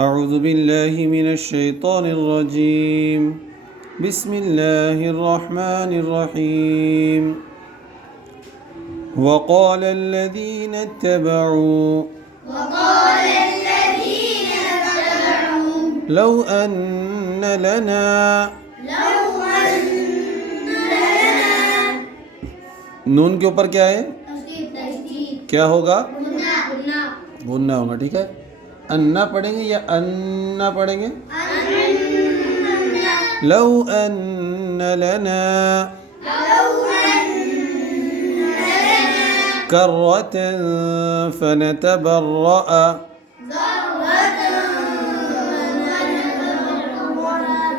اعوذ باللہ من الشیطان الرجیم بسم اللہ الرحمن الرحیم وقال الذین اتبعوا لو ان لنا نون کے اوپر کیا ہے؟ کیا ہوگا؟ غنہ ہوگا. ٹھیک ہے. انا پڑھیں گے یا انا پڑھیں گے؟ لو ان لنا کرة فنتبرأ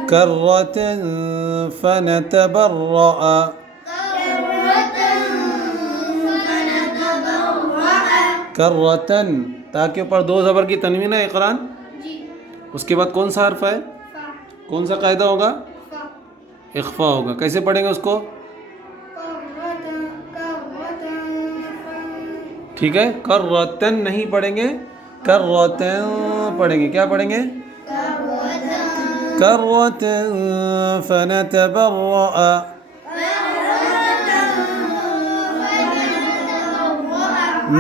کرة فنتبرأ کرتن تاکہ اوپر دو زبر کی تنوین ہے اقران. اس کے بعد کون سا حرف ہے؟ کون سا قاعدہ ہوگا؟ اخفا ہوگا. کیسے پڑھیں گے اس کو؟ ٹھیک ہے. کرتن نہیں پڑھیں گے، کرتن پڑھیں گے. کیا پڑھیں گے؟ کرتن فنتبرأ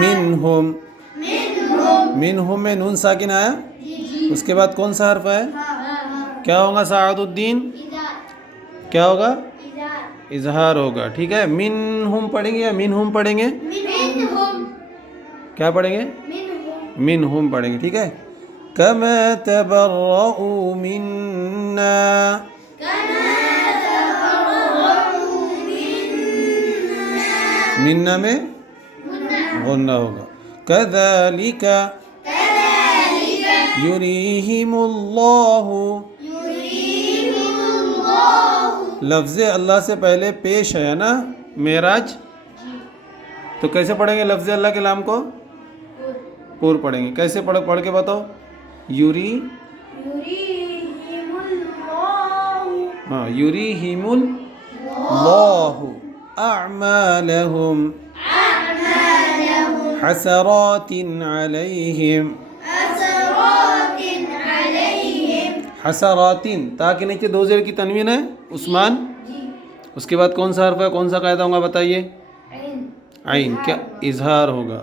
منہم. منہم میں نون ساکن آیا. اس کے بعد کون سا حرف ہے؟ کیا ہوگا سعاد الدین؟ کیا ہوگا؟ اظہار ہوگا. ٹھیک ہے. منہم پڑھیں گے یا منہم پڑھیں گے؟ کیا پڑھیں گے؟ منہم پڑھیں گے. ٹھیک ہے. کما تبرؤوا منا منا میں غنہ ہوگا. کذالک یریہم اللہ. لفظ اللہ سے پہلے پیش ہے نا معراج، تو کیسے پڑھیں گے لفظ اللہ کے لام کو؟ پور پڑھیں گے. کیسے پڑھ کے بتاؤ. یریہم اللہ اعمالہم حسرات علیہم. حسرات تا کے نیچے دو زیر کی تنوین ہے عثمان. اس کے بعد کون سا حرف ہے؟ کون سا قاعدہ ہوگا بتائیے؟ عین. کیا اظہار ہوگا.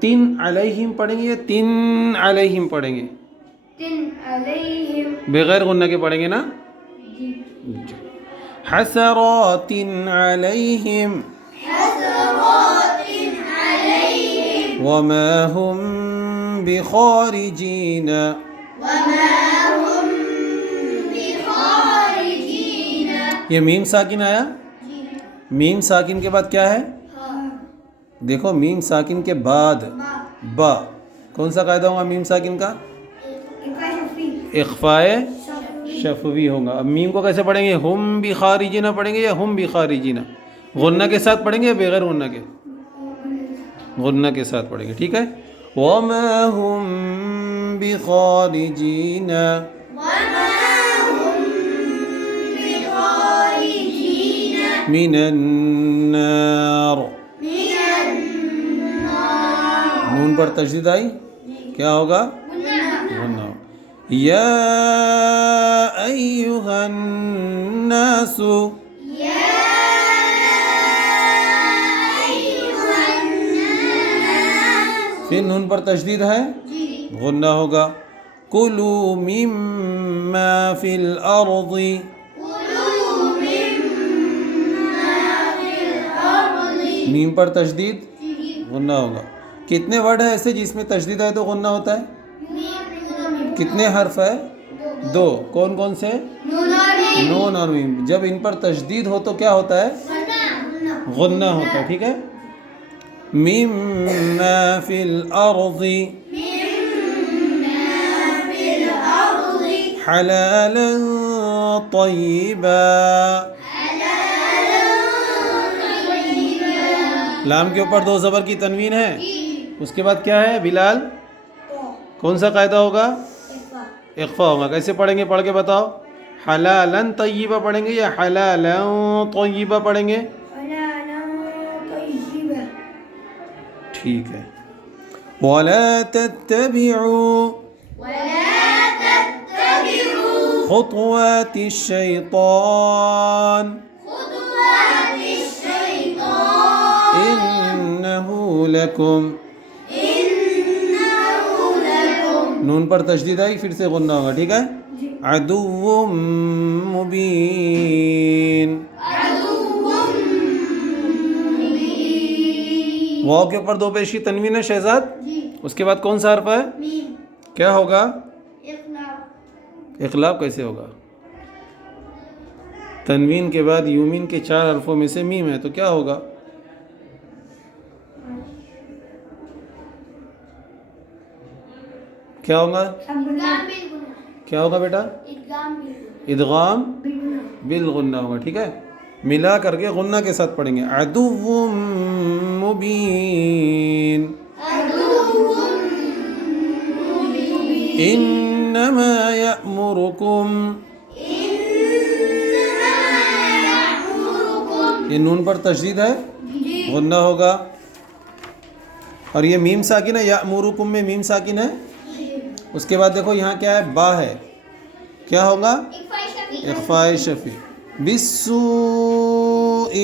تن علیہم پڑھیں گے یا تن علیہم پڑھیں گے؟ بغیر غنہ کے پڑھیں گے نا. حسرات علیہم وما هم بخارجین. یہ میم ساکن آیا. میم ساکن کے بعد کیا ہے؟ دیکھو میم ساکن کے بعد با. کون سا قاعدہ ہوگا میم ساکن کا؟ اخفائے شفوی ہوگا. اب میم کو کیسے پڑھیں گے؟ ہم بخارجین پڑھیں گے یا ہم بخارجین؟ غنہ کے ساتھ پڑھیں گے یا بغیر غنہ کے؟ غنہ کے ساتھ پڑھیں گے. ٹھیک ہے. وما هم بخارجین من النار. نون پر تشدید آئی. کیا ہوگا؟ غنہ. یا ایھا الناس. پھر نون پر تشدید ہے، غنہ ہوگا. کلوا مما فی الارض. میم پر تشدید غنہ ہوگا. کتنے ورڈ ہیں ایسے جس میں تشدید ہے تو غنہ ہوتا ہے؟ کتنے حرف ہے؟ دو. کون کون سے؟ نون اور میم. جب ان پر تشدید ہو تو کیا ہوتا ہے؟ غنہ ہوتا ہے. ٹھیک ہے. مما فی الارض حلالا طیبا. لام کے اوپر دو زبر کی تنوین ہے. اس کے بعد کیا ہے بلال؟ کون سا قاعدہ ہوگا؟ اخفا ہوگا. کیسے پڑھیں گے؟ پڑھ کے بتاؤ. حلالا طیبا پڑھیں گے یا حلالا طیبا پڑھیں گے؟ ٹھیک ہے. وَلَا تَتَّبِعُوا خطوات الشیطان إنه لكم نون پر تشدید آئی پھر سے غنہ ہوگا ٹھیک ہے عدو مبین واو کے اوپر دو پیش کی تنوین ہے شہزاد اس کے بعد کون سا حرف ہے کیا ہوگا اقلاب کیسے ہوگا تنوین کے بعد یومین کے 4 حرفوں میں سے میم ہے تو کیا ہوگا کیا ہوگا کیا ہوگا بیٹا ادغام بالغنہ ہوگا ٹھیک ہے ملا کر کے غنہ کے ساتھ پڑھیں گے عدو مبین انما یأمرکم یہ نون پر تشدید ہے غنہ ہوگا اور یہ میم ساکن ہے یأمرکم میں میم ساکن ہے اس کے بعد دیکھو یہاں کیا ہے با ہے کیا ہوگا اخفاء شفی بالسوء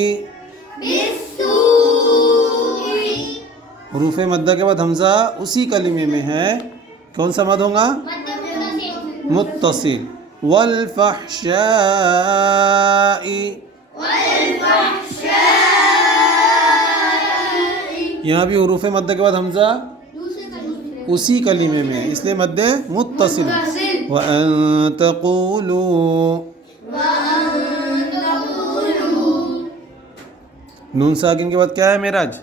حروف مدہ کے بعد حمزہ اسی کلمے میں ہے کون سا مد ہوگا متصل والفحشاء یہاں بھی حروف مدہ کے بعد حمزہ اسی کلمے میں اس لیے مد متصل وَأَن تَقُولُوا نون ساکن کے بعد کیا ہے معراج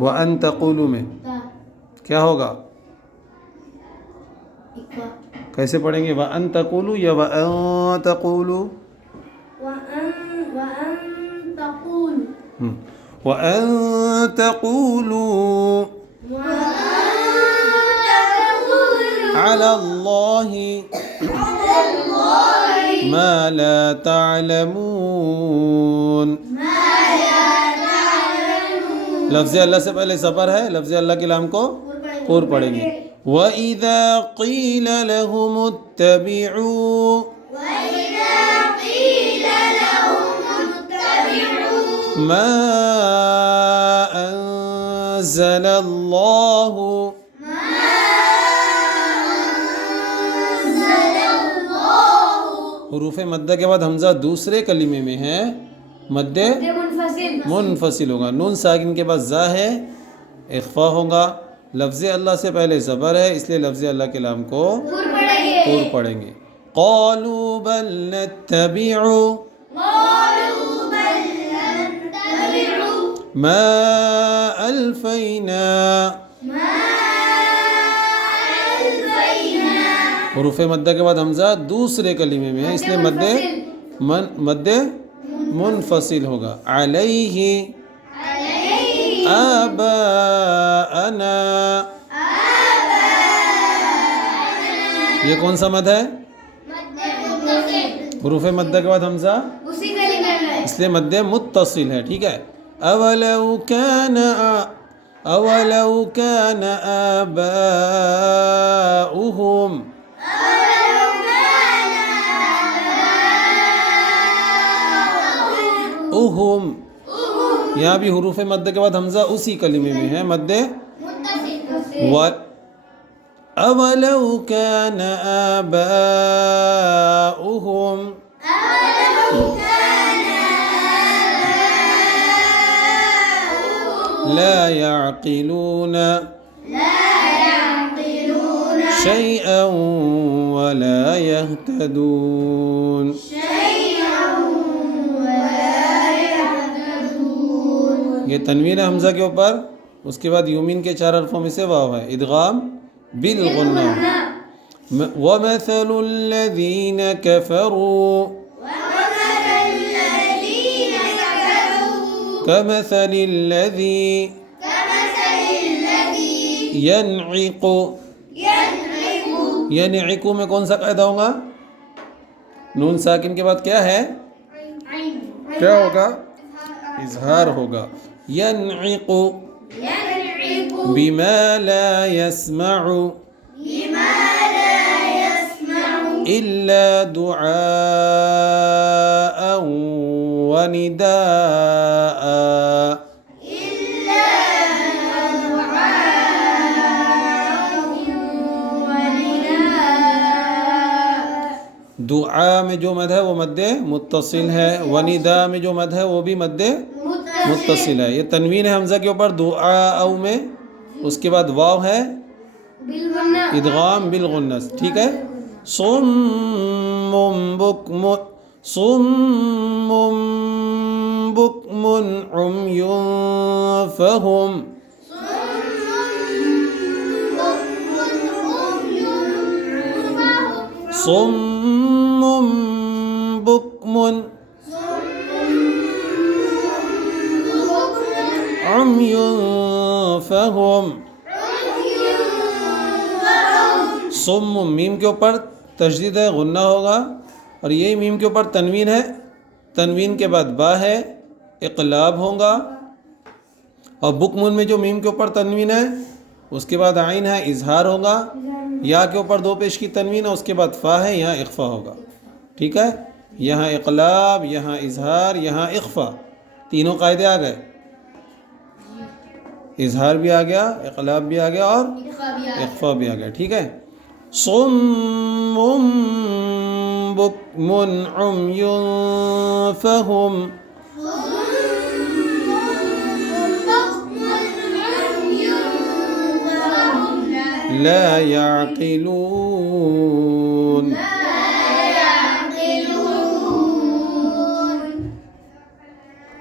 وَأَن تَقُولُوا میں کیا ہوگا کیسے پڑھیں گے وَأَن تَقُولُوا یا وَأَن تَقُولُوا وَأَن تَقُولُوا على الله ما لا تعلمون لفظ اللہ سے پہلے زبر ہے لفظ اللہ کے لام کو پور پڑھیں گے وَإِذَا قِيلَ لَهُمُ اتَّبِعُوا ما أنزل الله حروف مدہ کے بعد حمزہ دوسرے کلمے میں ہے مد منفصل ہوگا نون ساکن کے بعد زا ہے اخفا ہوگا لفظ اللہ سے پہلے زبر ہے اس لیے لفظ اللہ کے لام کو پور پڑھیں گے قالوا بل نتبع ما الفینا حروف مدہ کے بعد حمزہ دوسرے کلمے میں ہے اس لیے مد منفصل ہوگا علیہ آباءنا یہ کون سا مد ہے حروف مدہ کے بعد حمزہ اس لیے مد متصل ہے ٹھیک ہے اولو کان آباؤہم اہم یہاں بھی حروف مد کے بعد حمزہ اسی کلمے میں ہے مد اولو کان آباؤہم لا يعقلون شيئا ولا يهتدون یہ تنوین ہے حمزہ کے اوپر اس کے بعد یومین کے 4 حرفوں میں سے واو ہے ادغام بالغنہ وَمَثَلُ الَّذِينَ كَفَرُوا كَمَثَلِ الَّذِي يَنْعِقُ يَنْعِقُ میں کون سا قاعدہ ہوگا نون ساکن کے بعد کیا ہے کیا ہوگا اظہار ہوگا يَنْعِقُ بِمَا لَا يَسْمَعُ إلا دعاء ونداء. دعا میں جو مد ہے وہ مد متصل ہے، وندا میں جو مد ہے وہ بھی مد متصل ہے. یہ تنوین ہے حمزہ کے اوپر دعاء میں، اس کے بعد واو ہے ادغام بالغنس. ٹھیک ہے. صم بکم عمی فہم. صم بکم عمی فہم. صم میم کے اوپر تشدید ہے، غنہ ہوگا، اور یہی میم کے اوپر تنوین ہے، تنوین کے بعد با ہے، اقلاب ہوگا. اور بکمن میں جو میم کے اوپر تنوین ہے اس کے بعد عین ہے، اظہار ہوگا. یا کے اوپر دو پیش کی تنوین ہے، اس کے بعد فا ہے، یہاں اخفا ہوگا. ٹھیک ہے. یہاں اقلاب، یہاں اظہار، یہاں اخفا، تینوں قاعدے آ گئے. اظہار بھی آ گیا، اقلاب بھی آ گیا، اور اخفا بھی آ گیا. ٹھیک ہے. صم بکم عمی فہم. لا يعقلون.